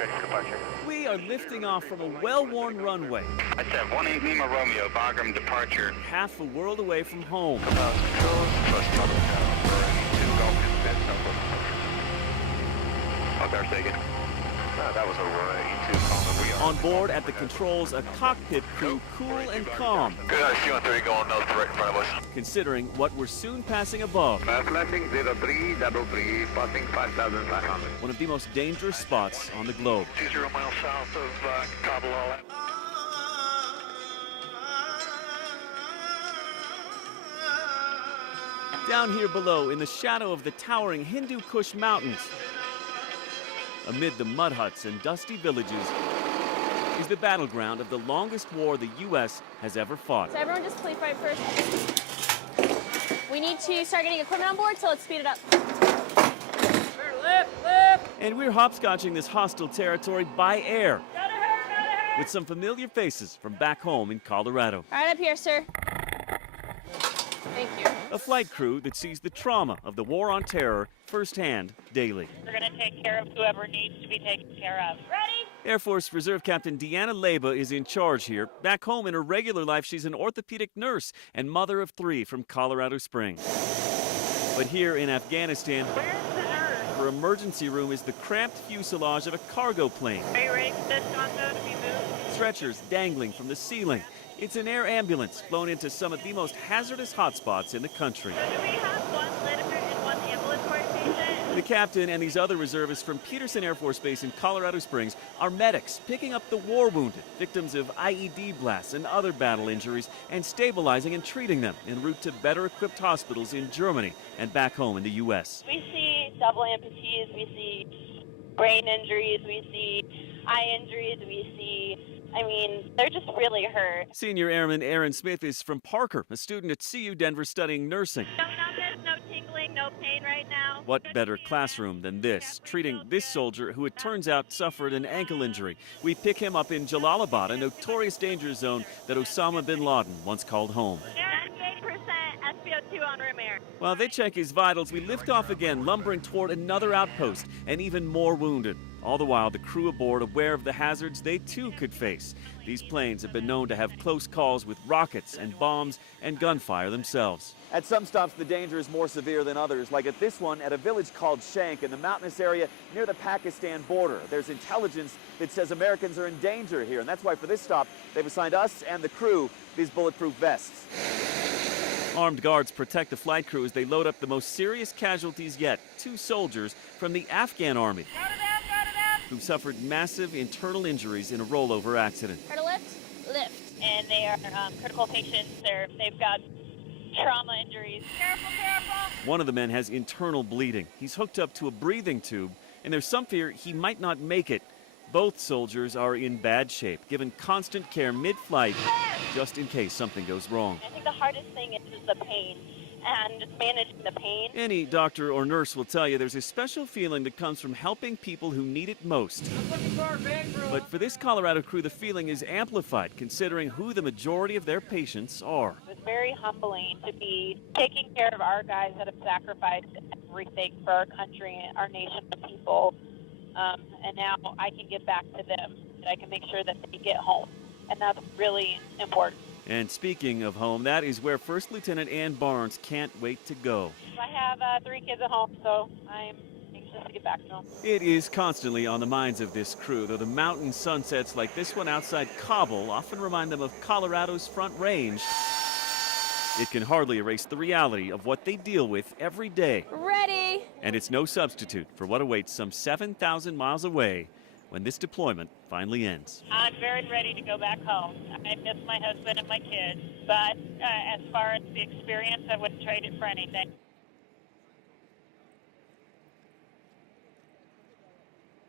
ready for departure. We are lifting off from a well-worn runway, I said 18 Lima Romeo, Bagram departure. half a world away from home. About controls, plus throttle down for any 2 Golf Spin Southwest. Car taken. That was over 82 Coleman. We are On board at the controls, a cockpit crew cool and calm, Good, I see 130 going nose right in front of us. considering what we're soon passing above. Landing 0333, passing 5,500. One of the most dangerous spots on the globe. 20 miles south of Kabul. Down here below, in the shadow of the towering Hindu Kush Mountains, amid the mud huts and dusty villages, is the battleground of the longest war the U.S. has ever fought. So everyone just please fight first. We need to start getting equipment on board, so let's speed it up. Lift. And we're hopscotching this hostile territory by air with some familiar faces from back home in Colorado. All right, up here, sir. Thank you. A flight crew that sees the trauma of the war on terror firsthand daily. We're going to take care of whoever needs to be taken care of. Ready? Air Force Reserve Captain Deanna Leba is in charge here. Back home in her regular life, she's an orthopedic nurse and mother of 3 from Colorado Springs. But here in Afghanistan, Where's the nurse? her emergency room is the cramped fuselage of a cargo plane. Are you ready for this Gonzo to be moved? Stretchers dangling from the ceiling. It's an air ambulance flown into some of the most hazardous hotspots in the country. So do we have one litter and one ambulatory patient? The captain and these other reservists from Peterson Air Force Base in Colorado Springs are medics picking up the war wounded, victims of IED blasts and other battle injuries, and stabilizing and treating them en route to better equipped hospitals in Germany and back home in the U.S. We see double amputees, we see brain injuries, we see eye injuries, they're just really hurt. Senior Airman Aaron Smith is from Parker, a student at CU Denver studying nursing. No numbness, no tingling, no pain right now. What better classroom than this, treating this soldier who it turns out suffered an ankle injury. We pick him up in Jalalabad, a notorious danger zone that Osama bin Laden once called home. 98% SpO2 on room air. While they check his vitals, we lift off again, lumbering toward another outpost and even more wounded. All the while, the crew aboard aware of the hazards they too could face. These planes have been known to have close calls with rockets and bombs and gunfire themselves. At some stops, the danger is more severe than others, like at this one at a village called Shank in the mountainous area near the Pakistan border. There's intelligence that says Americans are in danger here, and that's why for this stop, they've assigned us and the crew these bulletproof vests. Armed guards protect the flight crew as they load up the most serious casualties yet, 2 soldiers from the Afghan army who suffered massive internal injuries in a rollover accident. Try to lift. And they are critical patients. They've got trauma injuries. Careful. One of the men has internal bleeding. He's hooked up to a breathing tube, and there's some fear he might not make it. Both soldiers are in bad shape, given constant care mid-flight, just in case something goes wrong. I think the hardest thing is the pain and just managing the pain. Any doctor or nurse will tell you there's a special feeling that comes from helping people who need it most. But for this Colorado crew, the feeling is amplified, considering who the majority of their patients are. It was very humbling to be taking care of our guys that have sacrificed everything for our country and our nation and people. And now I can give back to them, and I can make sure that they get home. And that's really important. And speaking of home, that is where First Lieutenant Ann Barnes can't wait to go. I have 3 kids at home, so I'm anxious to get back to them. It is constantly on the minds of this crew, though the mountain sunsets like this one outside Kabul often remind them of Colorado's Front Range. It can hardly erase the reality of what they deal with every day. Ready? And it's no substitute for what awaits some 7,000 miles away when this deployment finally ends. I'm very ready to go back home. I miss my husband and my kids, but as far as the experience, I wouldn't trade it for anything.